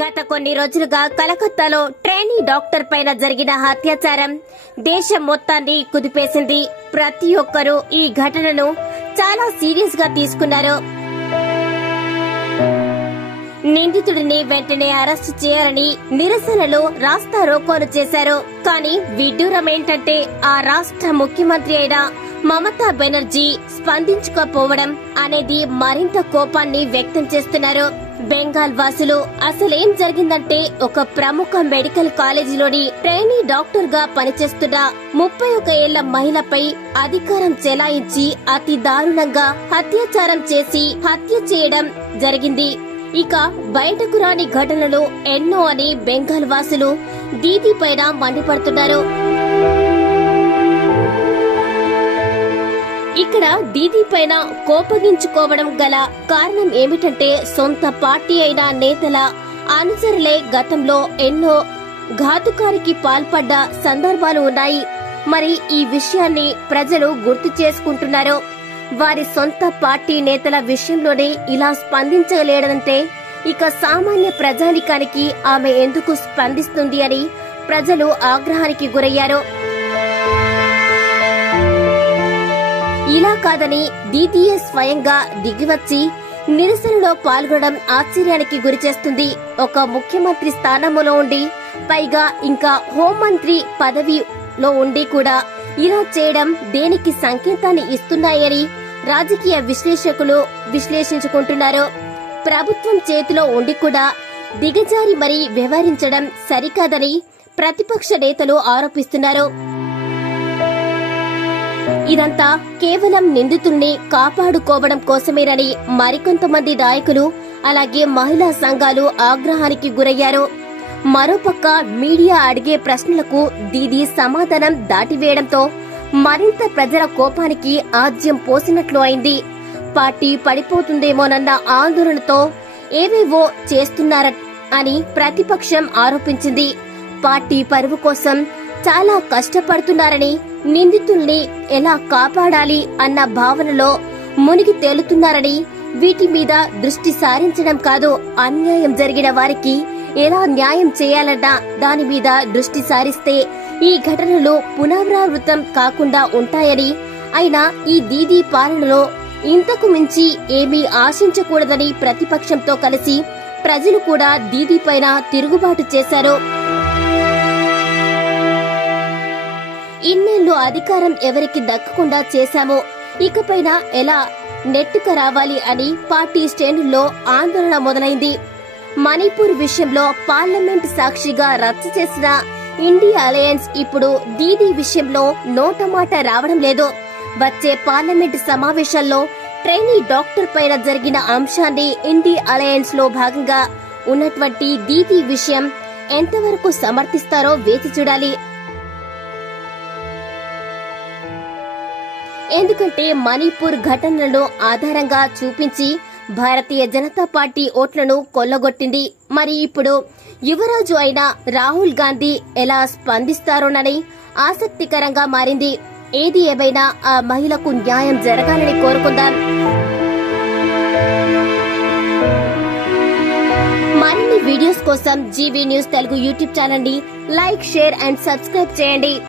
గత కొన్ని రోజులుగా కలకత్తాలో ట్రైనీ డాక్టర్ పైన జరిగిన అత్యాచారం దేశం మొత్తాన్ని కుదిపేసింది. ప్రతి ఒక్కరూ ఈ ఘటనను చాలా సీరియస్ గా తీసుకున్నారు. నిందితుడిని వెంటనే అరెస్టు చేయాలని నిరసనలు రాస్తా రోకోలు చేశారు. కానీ విడ్డూరం ఏంటంటే ఆ రాష్ట్ర ముఖ్యమంత్రి అయిన మమతా బెనర్జీ స్పందించకపోవడం అనేది మరింత కోపాన్ని వ్యక్తం చేస్తున్నారు. బెంగాల్ వాసులు అసలేం జరిగిందంటే ఒక ప్రముఖ మెడికల్ కాలేజీలోని ట్రైనీ డాక్టర్ గా పనిచేస్తున్న 31 ఏళ్ల మహిళపై అధికారం చెలాయించి అతి దారుణంగా అత్యాచారం చేసి హత్య చేయడం జరిగింది. ఇక బయటకు రాని ఘటనలు ఎన్నో అని బెంగాల్ వాసులు దీదీ పైన మండిపడుతున్నారు. ఇక్కడ దీదీ పైన కోపగించుకోవడం గల కారణం ఏమిటంటే సొంత పార్టీ అయిన నేతల అనుచరులే గతంలో ఎన్నో ఘాతుకానికి పాల్పడ్డ సందర్భాలు ఉన్నాయి. మరి ఈ విషయాన్ని ప్రజలు గుర్తు చేసుకుంటున్నారు. వారి సొంత పార్టీ నేతల విషయంలోనే ఇలా స్పందించలేదంటే ఇక సామాన్య ప్రజానికానికి ఆమె ఎందుకు స్పందిస్తుంది అని ప్రజలు ఆగ్రహానికి గురయ్యారు. ఇలా కాదని దీదీయే స్వయంగా దిగివచ్చి నిరసనలో పాల్గొనడం ఆశ్చర్యానికి గురిచేస్తుంది. ఒక ముఖ్యమంత్రి స్థానంలో ఉండి పైగా ఇంకా హోంమంత్రి పదవిలో ఉండి కూడా ఇలా చేయడం దేనికి సంకేతాన్ని ఇస్తున్నాయని రాజకీయ విశ్లేషకులు విశ్లేషించుకుంటున్నారు. ప్రభుత్వం చేతిలో ఉండి కూడా దిగజారి మరీ వ్యవహరించడం సరికాదని ప్రతిపక్ష నేతలు ఆరోపిస్తున్నారు. ఇదంతా కేవలం నిందితుల్ని కాపాడుకోవడం కోసమేనని మరికొంతమంది నాయకులు అలాగే మహిళా సంఘాలు ఆగ్రహానికి గురయ్యారు. మరోపక్క మీడియా అడిగే ప్రశ్నలకు దీదీ సమాధానం దాటివేయడంతో మరింత ప్రజల కోపానికి ఆజ్యం పోసినట్లు అయింది. పార్టీ పడిపోతుందేమోనన్న ఆందోళనతో ఏవేవో చేస్తున్నారని ప్రతిపక్షం ఆరోపించింది. పార్టీ పరువు కోసం చాలా కష్టపడుతున్నారని నిందితుల్ని ఎలా కాపాడాలి అన్న భావనలో మునిగి తేలుతున్నారని వీటి మీద దృష్టి సారించడం కాదు, అన్యాయం జరిగిన వారికి ఎలా న్యాయం చేయాలన్న దాని మీద దృష్టి సారిస్తే ఈ ఘటనలు పునరావృతం కాకుండా ఉంటాయని, అయినా ఈ దీదీ పాలనలో ఇంతకు మించి ఏమీ ఆశించకూడదని ప్రతిపక్షంతో కలిసి ప్రజలు కూడా దీదీ పైన తిరుగుబాటు చేశారు. ఇన్నేళ్లు అధికారం ఎవరికి దక్కకుండా చేశామో ఇకపైన ఎలా నెట్టుకు రావాలి అని పార్టీ శ్రేణుల్లో ఆందోళన మొదలైంది. మణిపూర్ విషయంలో పార్లమెంట్ సాక్షిగా రద్దు చేసిన ఇండియా అలయన్స్ ఇప్పుడు దీదీ విషయంలో నోటమాట రావడం లేదు. వచ్చే పార్లమెంట్ సమావేశాల్లో ట్రైనీ డాక్టర్ పైన జరిగిన అంశాన్ని ఇండియా అలయన్స్ లో భాగంగా ఉన్నటువంటి దీదీ విషయం ఎంతవరకు సమర్థిస్తారో వేచి చూడాలి. ఎందుకంటే మణిపూర్ ఘటనలను ఆధారంగా చూపించి భారతీయ జనతా పార్టీ ఓట్లను కొల్లగొట్టింది. మరి ఇప్పుడు యువరాజు అయిన రాహుల్ గాంధీ ఎలా స్పందిస్తారోనని ఆసక్తికరంగా మారింది. ఏది ఏమైనా ఆ మహిళకు న్యాయం జరగాలని కోరుకుందాం. మరిన్ని వీడియోస్ కోసం GV news Telugu YouTube channel ని లైక్, షేర్ అండ్ సబ్స్క్రైబ్ చేయండి.